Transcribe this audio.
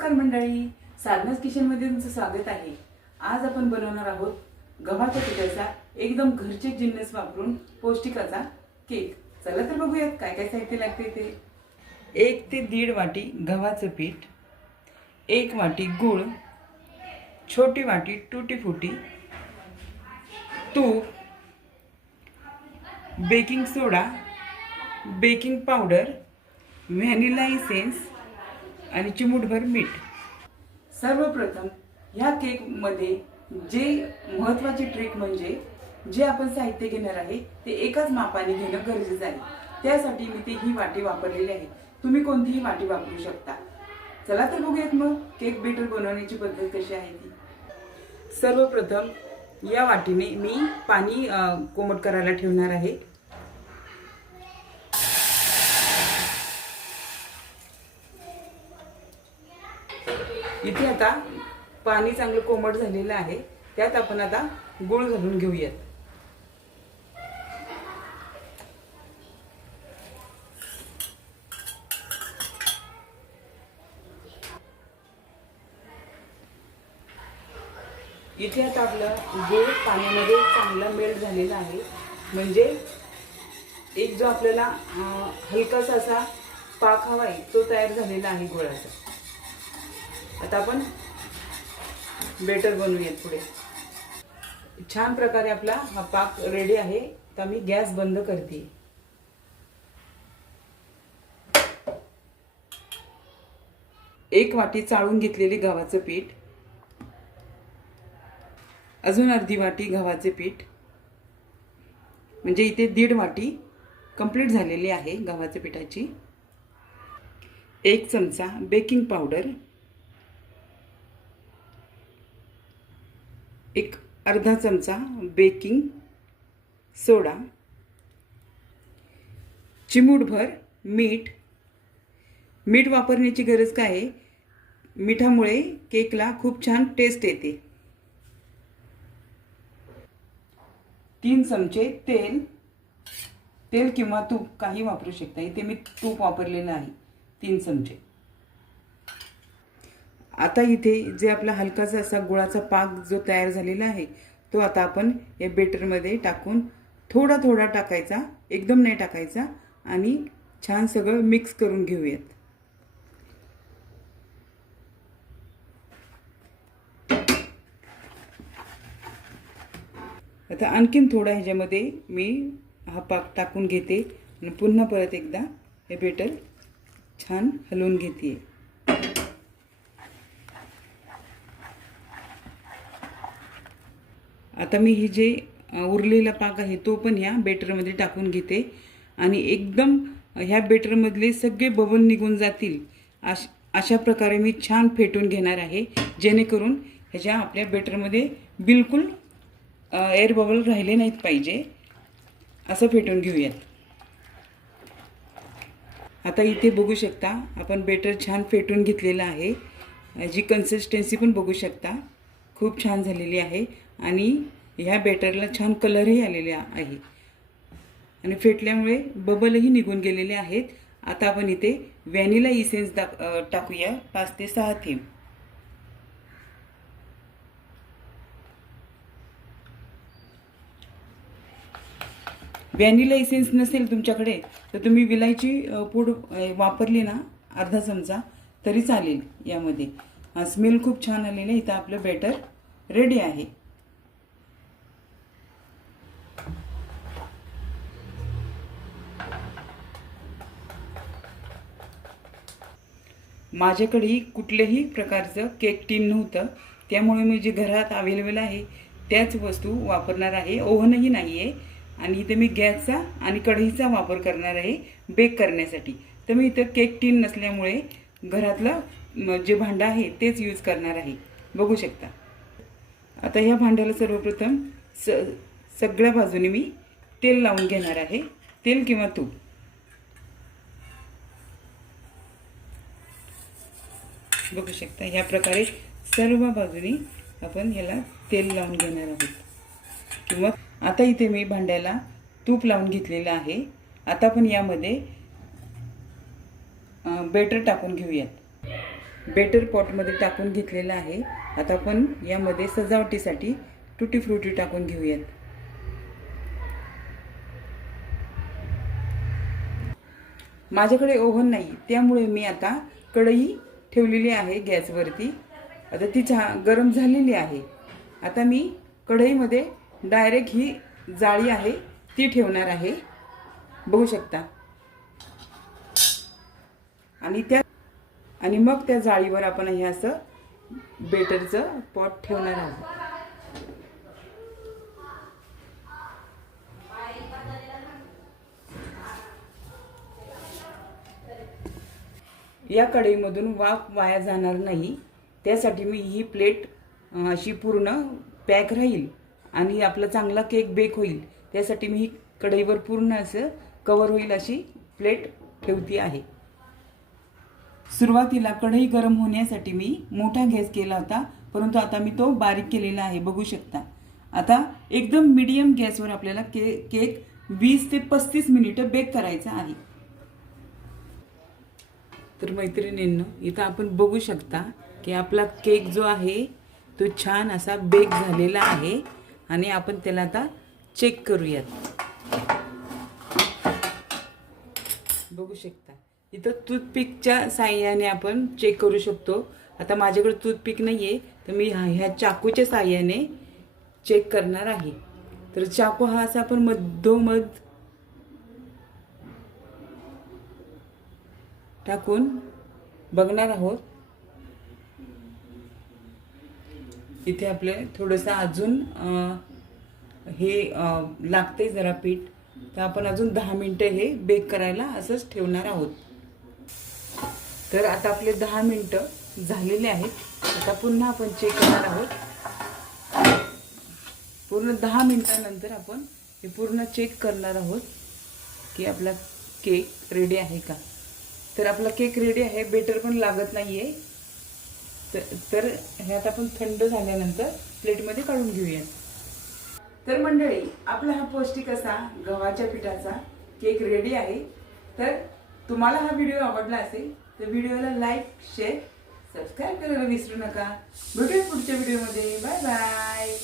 नमस्कार मंडळी, साधनास किचनमध्ये तुमचं स्वागत आहे। आज आपण बनवणार आहोत गव्हाच्या पिठाचा एकदम घरचे जिन्नस वापरून पौष्टिक असा केक। चला तर बघूयात काय काय साहित्य लागते ते। 1 ते 1.5 वाटी गव्हाचं पीठ, 1 वाटी गूळ, छोटी वाटी टूटी फ्रूटी, तूप, बेकिंग सोडा, बेकिंग पावडर, व्हॅनिला इसेन्स आणि चिमूटभर मीठ। सर्वप्रथम ह्या केक मध्ये जे महत्त्वाची ट्रिक म्हणजे जे आपण साहित्य घेणार आहे ते एकाच मापाने घेणं गरजेचं आहे। त्यासाठी मी ही वाटी वापरलेली आहे। तुम्ही कोणतीही वाटी वापरू शकता। चला तर बघूयात मग केक बेटर बनवण्याची पद्धत कशी आहे ती। सर्वप्रथम या वाटीने मी पाणी कोमट करायला ठेवणार आहे। इथे आता पाणी चांगलं कोमट झालेलं आहे। त्यात आपण आता गूळ घालून घेऊयात। इथे आता आपलं गूळ पाण्यामध्ये चांगला मेल्ट झालेला आहे। म्हणजे एक जो आपल्याला हलकासा असा पाक हवा आहे तो तयार झालेला आहे गुळाचा। आता आपण बेटर बनवूयात पुढे। छान प्रकारे आपला हा पाक रेडी आहे। आता मी गॅस बंद करते। एक वाटी चाळून घेतलेले गव्हाचे पीठ, अजून अर्धी वाटी गव्हाचे पीठ, म्हणजे इथे 1.5 वाटी कंप्लीट झालेली आहे गव्हाच्या पिठाची। 1 चमचा बेकिंग पावडर, एक अर्धा चमचा बेकिंग सोडा, चिमूटभर मीठ। मीठ वापरण्याची गरज काय आहे, मिठामुळे केकला खूप छान टेस्ट येते। 3 चमचे तेल, तेल किंवा तूप काही वापरू शकता। इथे मी तूप वापरलेलं आहे 3 चमचे। आता इथे जे आपला हलकासा असा गुळाचा पाक जो तयार झालेला आहे तो आता आपण या बेटरमध्ये टाकून थोडा थोडा टाकायचा, एकदम नाही टाकायचा, आणि छान सगळं मिक्स करून घेऊयात। आता आणखीन थोडा ह्याच्यामध्ये मी हा पाक टाकून घेते आणि पुन्हा परत एकदा हे बेटर छान हलवून घेते। आता मी हे जे उरलेला पाक आहे तो पण ह्या बेटरमध्ये टाकून घेते आणि एकदम ह्या बेटरमधले सगळे बबल निघून जातील अशा प्रकारे मी छान फेटून घेणार आहे, जेणेकरून ह्याच्या आपल्या बेटरमध्ये बिलकुल एअर बबल राहिले नाहीत पाहिजे। असं फेटून घेऊयात। आता इथे बघू शकता आपण बेटर छान फेटून घेतलेलं आहे। जी कन्सिस्टन्सी पण बघू शकता खूप छान झालेली आहे आणि ह्या बेटरला छान कलरही आलेला आहे आणि फेटल्यामुळे बबलही निघून गेलेले आहेत। आता आपण इथे व्हॅनिला इसेन्स टाकूया 5 ते 6 थेंब। व्हॅनिला इसेन्स नसेल तुमच्याकडे तर तुम्ही विलायची पूड वापरली ना अर्धा चमचा तरी चालेल। यामध्ये स्मेल खूप छान आलेला आहे। इथं आपलं बेटर रेडी आहे। माझ्याकडे कुठल्याही प्रकारचं केक टीन नव्हतं, त्यामुळे मी जे घरात अवेलेबल आहे त्याच वस्तू वापरणार आहे। ओव्हनही नाही आहे आणि इथे मी गॅसचा आणि कढईचा वापर करणार आहे बेक करण्यासाठी। तर मी इथं केक टीन नसल्यामुळे घरातलं जे भांडं आहे तेच यूज करणार आहे, बघू शकता। आता ह्या भांड्याला सर्वप्रथम सगळ्या बाजूने मी तेल लावून घेणार आहे, तेल किंवा तूप। बघू शकता ह्या प्रकारे सर्व बाजूनी आपण ह्याला तेल लावून घेणार आहोत किंवा आता इथे मी भांड्याला तूप लावून घेतलेलं आहे। आता आपण यामध्ये बेटर टाकून घेऊयात। बेटर पॉटमध्ये टाकून घेतलेला आहे. आता आपण यामध्ये सजावटीसाठी टुटी फ्रुटी टाकून घेऊयात. माझ्याकडे ओव्हन नाही, त्यामुळे मी आता कढई ठेवलेली आहे गॅसवरती. आता ती गरम झालेली आहे. आता मी कढईमध्ये डायरेक्ट ही जाळी आहे ती ठेवणार आहे, बघू शकता. आणि मग त्या जाळीवर आपण हे असं बेटरचं पॉट ठेवणार आहोत. या कढईमधून वाफ वाया जाणार नाही, त्यासाठी मी ही प्लेट अशी पूर्ण पॅक राहील आणि आपला चांगला केक बेक होईल, त्यासाठी मी ही कढईवर पूर्ण असं कवर होईल अशी प्लेट ठेवती आहे. सुरुवातीला कढई गरम होण्यासाठी मी मोठा गॅस केला होता, परंतु आता मी तो बारीक केलेला आहे, बघू शकता. आता एकदम मीडियम गॅसवर आपल्याला केक 20 ते 35 मिनिटं बेक करायचा आहे. तर मैत्रिणींनो, इथं आपण बघू शकता की आपला केक जो आहे तो छान असा बेक झालेला आहे आणि आपण त्याला आता चेक करूयात. बघू शकता इथं टूथपिकच्या साहाय्याने आपण चेक करू शकतो. आता माझ्याकडे टूथपिक नाही आहे, तर मी ह्या चाकूच्या साहाय्याने चेक करणार आहे. तर चाकू हा असा आपण मधोमध टाकून बघणार आहोत. इथे आपले थोडंसं अजून हे लागते जरा पीठ, तर आपण अजून 10 मिनिटं हे बेक करायला असंच ठेवणार आहोत. तर आता आपले 10 मिनिटं झालेले आहेत. आता पुन्हा आपण चेक करणार आहोत. पूर्ण 10 मिनिटानंतर आपण हे पूर्ण चेक करणार आहोत की आपला केक रेडी आहे का. तर आपला केक रेडी आहे, बेटर पण लागत नाही आहे. तर ह्यात आपण थंड झाल्यानंतर प्लेटमध्ये काढून घेऊया. तर मंडळी, आपला हा पौष्टिक असा गव्हाच्या पिठाचा केक रेडी आहे. तर तुम्हाला हा व्हिडिओ आवडला असेल तर व्हिडिओला लाईक, शेअर, सबस्क्राईब करायला विसरू नका. भेटूया पुढच्या व्हिडिओमध्ये. Bye bye.